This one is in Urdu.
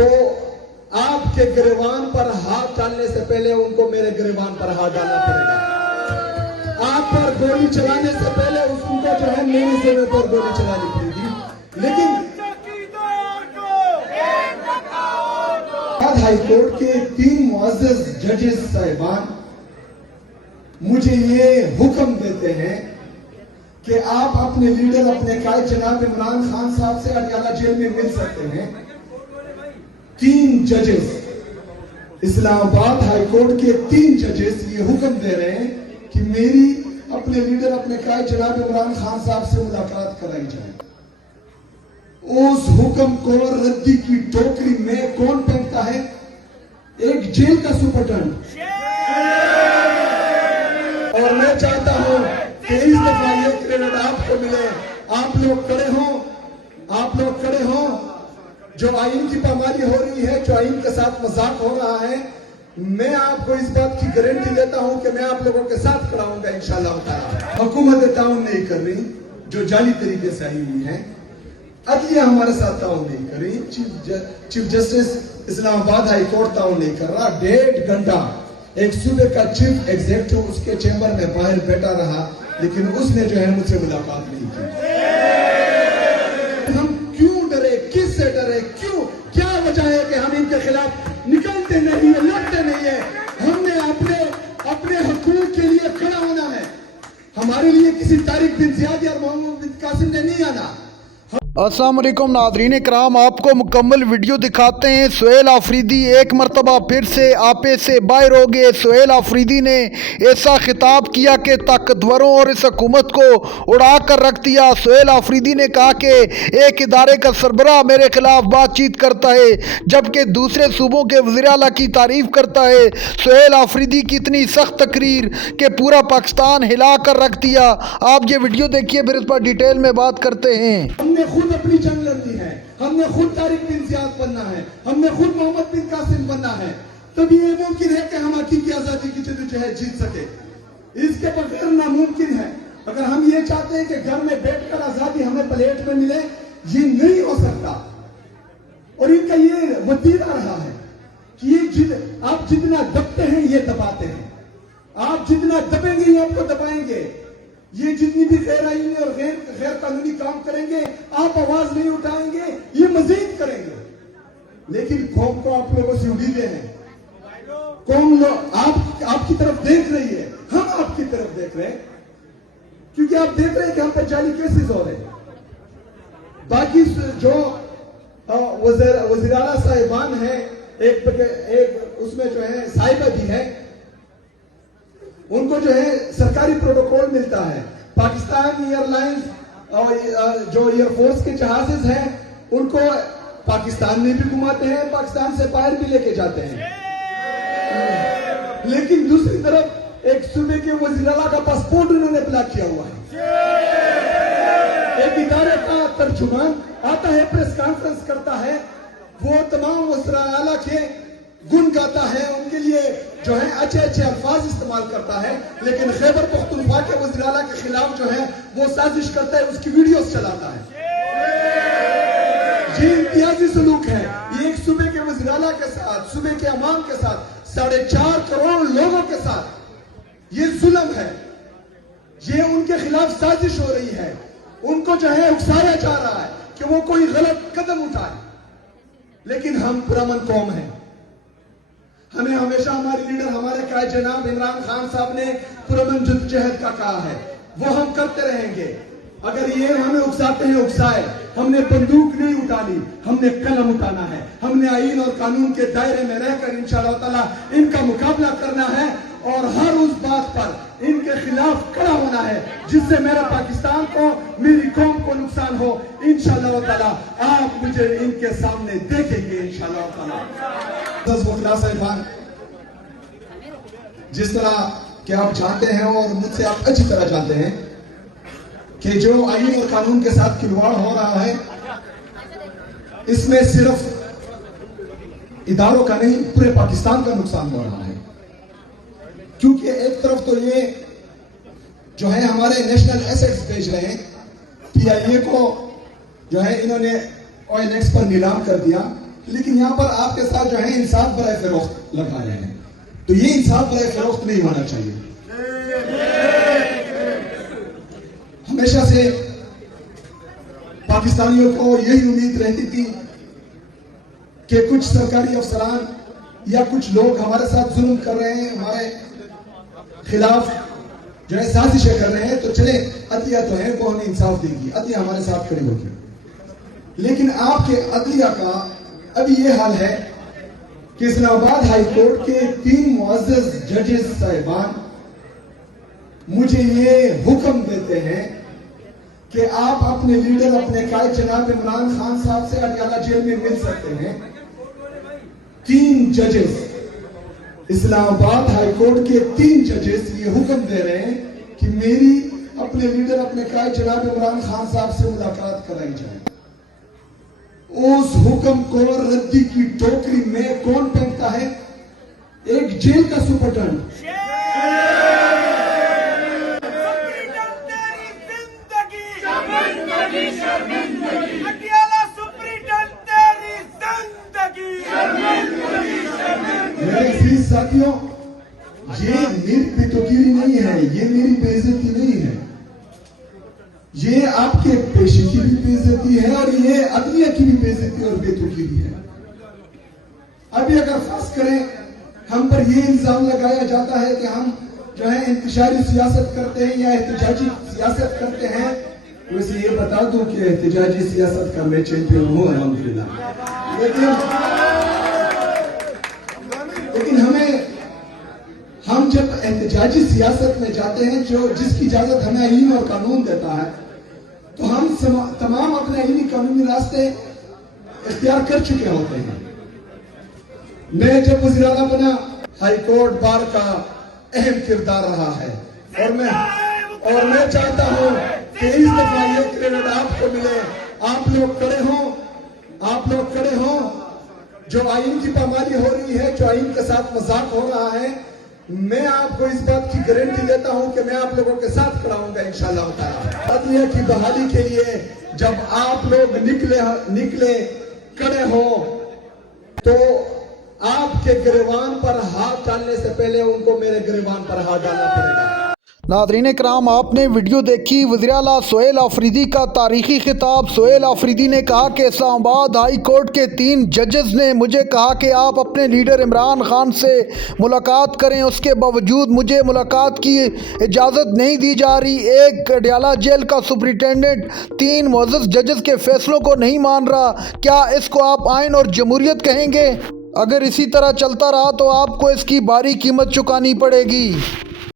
تو آپ کے گریبان پر ہاتھ ڈالنے سے پہلے ان کو میرے گریبان پر ہاتھ ڈالنا پڑے گا. آپ پر گولی چلانے سے پہلے اس کو جو ہے میری سینے پر گولی چلانی پڑے گی. لیکن ہائی کورٹ کے 3 معزز ججز صاحبان مجھے یہ حکم دیتے ہیں کہ آپ اپنے لیڈر اپنے قائد جناب عمران خان صاحب سے اڈیالہ جیل میں مل سکتے ہیں. 3 ججز اسلام آباد ہائی کورٹ کے 3 ججز یہ حکم دے رہے ہیں کہ میری اپنے لیڈر اپنے قائد جناب عمران خان صاحب سے ملاقات کرائی جائے. اس حکم کو ردی کی ٹوکری میں کون پھینکتا ہے؟ ایک جیل کا سپرڈنٹ. اور میں چاہتا ہوں کہ اس دفعہ یہ کریڈٹ آپ کو ملے. آپ لوگ کھڑے ہوں. جو آئین کی پامالی ہو رہی ہے، جو آئین کے ساتھ مذاق ہو رہا ہے، میں آپ کو اس بات کی گارنٹی دیتا ہوں کہ میں آپ لوگوں کے ساتھ کھڑا ہوں گا انشاءاللہ تعالی. حکومت تعاون نہیں کر رہی جو جعلی طریقے سے آئی ہوئی ہے. عدلیہ ہمارے ساتھ تعاون نہیں کر رہی. چیف جسٹس اسلام آباد ہائی کورٹ تعاون نہیں کر رہا. 1.5 گھنٹہ ایک صوبے کا چیف ایگزیکٹو اس کے چیمبر میں باہر بیٹھا رہا، لیکن اس نے جو ہے مجھ سے ملاقات نہیں کی. ہم کیوں ڈرے؟ کس سے ڈرے؟ کیوں؟ کیا وجہ ہے کہ ہم ان کے خلاف نکلتے نہیں ہیں، لڑتے نہیں ہیں؟ ہم نے اپنے حقوق کے لیے کھڑا ہونا ہے. ہمارے لیے کسی طارق بن زیاد یا محمد بن قاسم نے نہیں آنا. السلام علیکم ناظرین کرام، آپ کو مکمل ویڈیو دکھاتے ہیں. سہیل آفریدی ایک مرتبہ پھر سے آپے سے باہر ہو گئے. سہیل آفریدی نے ایسا خطاب کیا کہ طاقتوروں اور اس حکومت کو اڑا کر رکھ دیا. سہیل آفریدی نے کہا کہ ایک ادارے کا سربراہ میرے خلاف بات چیت کرتا ہے جبکہ دوسرے صوبوں کے وزیر اعلیٰ کی تعریف کرتا ہے. سہیل آفریدی کی اتنی سخت تقریر کہ پورا پاکستان ہلا کر رکھ دیا. آپ یہ ویڈیو دیکھیے، پھر اس پر ڈیٹیل میں بات کرتے ہیں. ہم نے خود اپنی جنگ لڑنی ہے. ہم نے خود طارق بن زیاد بننا ہے. ہم نے خود محمد بن قاسم بننا ہے. تب یہ ممکن ہے کہ ہم حقیقی آزادی کی جدوجہد جیت سکے. اس کے بغیر ناممکن ہے. اگر ہم یہ چاہتے ہیں کہ گھر میں بیٹھ کر آزادی ہمیں پلیٹ میں ملے، یہ نہیں ہو سکتا. اور ان کا یہ وتیرہ رہا ہے کہ آپ جتنا دبتے ہیں یہ دباتے ہیں. آپ جتنا دبیں گے یہ آپ کو دبائیں گے. یہ جتنی بھی غیر آئینی اور غیر قانونی کام کریں گے، آپ آواز نہیں اٹھائیں گے، یہ مزید کریں گے. لیکن قوم کو آپ لوگوں سے امیدیں ہیں. قوم آپ کی طرف دیکھ رہی ہے، ہم آپ کی طرف دیکھ رہے ہیں، کیونکہ آپ دیکھ رہے ہیں کہ ہم پہ جعلی کیسز ہو رہے ہیں. باقی جو وزیر اعلیٰ صاحبان ہیں، ایک اس میں جو ہے صاحبہ بھی ہے، ان کو جو ہے سرکاری پروٹوکول ملتا ہے. پاکستان ایئر لائنز اور جو ایئر فورس کے جہاز ہیں ان کو پاکستان میں بھی گھماتے ہیں، پاکستان سے باہر بھی لے کے جاتے ہیں. لیکن دوسری طرف ایک صوبے کے وزیر اعلیٰ کا پاسپورٹ انہوں نے بلاک کیا ہوا ہے. ایک ادارے کا ترجمان آتا ہے، پریس کانفرنس کرتا ہے، وہ تمام وزیر اعلیٰ کے گن گاتا ہے، ان کے لیے جو ہے اچھے الفاظ استعمال کرتا ہے، لیکن خیبر پختونخوا کے وزیر اعلیٰ کے خلاف جو ہے وہ سازش کرتا ہے، اس کی ویڈیوز چلاتا ہے. یہ امتیازی سلوک ہے. یہ ایک صوبے کے وزیر اعلیٰ کے ساتھ، صوبے کے عوام کے ساتھ، 4.5 کروڑ لوگوں کے ساتھ یہ ظلم ہے. یہ ان کے خلاف سازش ہو رہی ہے. ان کو جو ہے اکسایا جا رہا ہے کہ وہ کوئی غلط قدم اٹھائے. لیکن ہم پرامن قوم ہیں. ہمیں ہمیشہ ہمارے لیڈر، ہمارے قائد جناب عمران خان صاحب نے پرامن جدوجہد کا کہا ہے، وہ ہم کرتے رہیں گے. اگر یہ ہمیں اکساتے ہیں اکسائے. ہم نے بندوق نہیں اٹھانی، ہم نے قلم اٹھانا ہے. ہم نے آئین اور قانون کے دائرے میں رہ کر انشاءاللہ تعالی ان کا مقابلہ کرنا ہے اور ہر اس بات پر ان کے خلاف کھڑا ہونا ہے جس سے میرا پاکستان کو، میری قوم کو نقصان ہو. انشاءاللہ تعالی آپ مجھے ان کے سامنے دیکھیں گے انشاءاللہ تعالی. وکلا صاحبان، جس طرح کہ آپ جانتے ہیں اور مجھ سے آپ اچھی طرح جانتے ہیں کہ جو آئین اور قانون کے ساتھ کھلواڑ ہو رہا ہے، اس میں صرف اداروں کا نہیں، پورے پاکستان کا نقصان ہو رہا ہے. کیونکہ ایک طرف تو یہ جو ہے ہمارے نیشنل ایسٹس بیچ رہے ہیں. پی آئی اے کو جو ہے انہوں نے آئل ایکس پر نیلام کر دیا، لیکن یہاں پر آپ کے ساتھ جو ہے انصاف برائے فروخت لگا رہے ہیں. تو یہ انصاف برائے فروخت نہیں ہونا چاہیے. ہمیشہ سے پاکستانیوں کو یہی امید رہتی تھی کہ کچھ سرکاری افسران یا کچھ لوگ ہمارے ساتھ ظلم کر رہے ہیں, ہمارے خلاف جو ہے سازشیں کر رہے ہیں, تو چلے عدلیہ تو ہے, وہ ہمیں انصاف دے گی, عدلیہ ہمارے ساتھ کھڑی ہوگی. لیکن آپ کے عدلیہ کا ابھی یہ حال ہے کہ اسلام آباد ہائی کورٹ کے 3 معزز ججز صاحبان مجھے یہ حکم دیتے ہیں کہ آپ اپنے لیڈر, اپنے قائد جناب عمران خان صاحب سے اڈیالہ جیل میں مل سکتے ہیں. 3 ججز, اسلام آباد ہائی کورٹ کے 3 ججز یہ حکم دے رہے ہیں کہ میری اپنے لیڈر, اپنے قائد جناب عمران خان صاحب سے ملاقات کرائی جائے. اس حکم کو ردی کی ٹوکری میں کون پھینکتا ہے؟ ایک جیل کا سپرڈنٹ. میرے عزیز ساتھیوں, یہ میری بےتوقیری نہیں ہے, یہ میری بے عزتی نہیں ہے, یہ آپ کے پیشے کی بھی بے عزتی ہے اور یہ عدلیہ کی بھی بے عزتی اور بےتوقیری ہے. ابھی اگر فرض کریں ہم پر یہ الزام لگایا جاتا ہے کہ ہم جو ہے انتشاری سیاست کرتے ہیں یا احتجاجی سیاست کرتے ہیں, ویسے یہ بتا دوں کہ احتجاجی سیاست کا میں چیمپئن ہوں الحمدللہ. لیکن ہم جب احتجاجی سیاست میں جاتے ہیں, جس کی اجازت ہمیں آئین اور قانون دیتا ہے, تو ہم تمام اپنے آئینی قانونی راستے اختیار کر چکے ہوتے ہیں. میں جب وزیر اعلیٰ بنا, ہائی کورٹ بار کا اہم کردار رہا ہے, اور میں چاہتا ہوں کہ اس دفعہ یہ کریڈٹ آپ کو ملے. آپ لوگ کھڑے ہوں, جو آئین کی پامالی ہو رہی ہے, جو آئین کے ساتھ مذاق ہو رہا ہے, میں آپ کو اس بات کی گارنٹی دیتا ہوں کہ میں آپ لوگوں کے ساتھ کھڑا ہوں گا انشاءاللہ تعالی. عدلیہ کی بحالی کے لیے جب آپ لوگ نکلے کھڑے ہوں, تو آپ کے گریبان پر ہاتھ ڈالنے سے پہلے ان کو میرے گریبان پر ہاتھ ڈالنا پڑے گا. ناظرین کرام, آپ نے ویڈیو دیکھی وزیر اعلیٰ سہیل آفریدی کا تاریخی خطاب. سہیل آفریدی نے کہا کہ اسلام آباد ہائی کورٹ کے 3 ججز نے مجھے کہا کہ آپ اپنے لیڈر عمران خان سے ملاقات کریں, اس کے باوجود مجھے ملاقات کی اجازت نہیں دی جا رہی. ایک اڈیالہ جیل کا سپرنٹینڈنٹ 3 معزز ججز کے فیصلوں کو نہیں مان رہا. کیا اس کو آپ آئین اور جمہوریت کہیں گے؟ اگر اسی طرح چلتا رہا تو آپ کو اس کی بھاری قیمت چکانی پڑے گی.